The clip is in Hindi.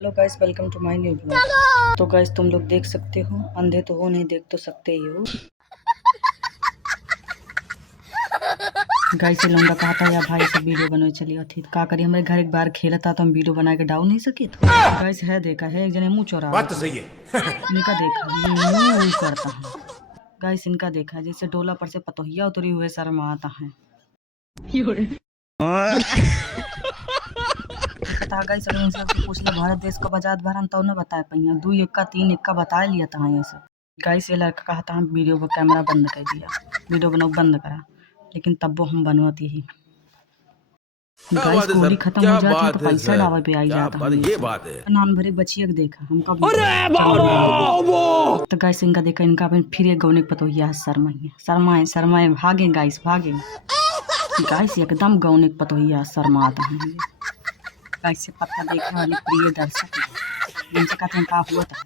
Hello guys, welcome to my new blog. तो गाइस, तुम लोग देख सकते हो, अंधे तो हो नहीं, देख तो सकते ही हो। गाइस, ये लौंडा कहा था या भाई सब वीडियो बनवे चलिए थी, का करी हमारे घर एक बार खेला था तो हम वीडियो बना के डाल नहीं सके तो। गाइस है, देखा है एक जने मुंह चोरा बात तो सही है। इनका देखा यूं करता है। गाइस इनका देखा है जैसे डोला पर से पतोहिया उतरी हुए शर्मा आता है। पता गाइस, अगर इनसे पूछ ले भारत देश का आजाद भरन तो न बता पाइया, 2 इक्का 3 इक्का बता लिया था ये सब। गाइस ये लड़का कहा था हम वीडियो का कैमरा बंद कर दिया, वीडियो बनाओ बंद करा, लेकिन तब वो हम बनवत यही। क्या गाइस बात है सर, गोली खत्म हो क्या जाती है तो बात है पैसा सर, डावा पे आई क्या जाता बात, है ये सब। बात है। नान भरे बचिए के देखा हमका भी तो गाइस इनका देखा, इनका अपन फिर एक गौने के पतोहिया है शर्माए शर्माए शर्माए भागे गाइस भागे। गाइस एकदम गौने के पतोहिया शर्माता है। गाइस से पक्का देखने वाले प्रिय दर्शक जिनसे कहते हैं का हुआ था।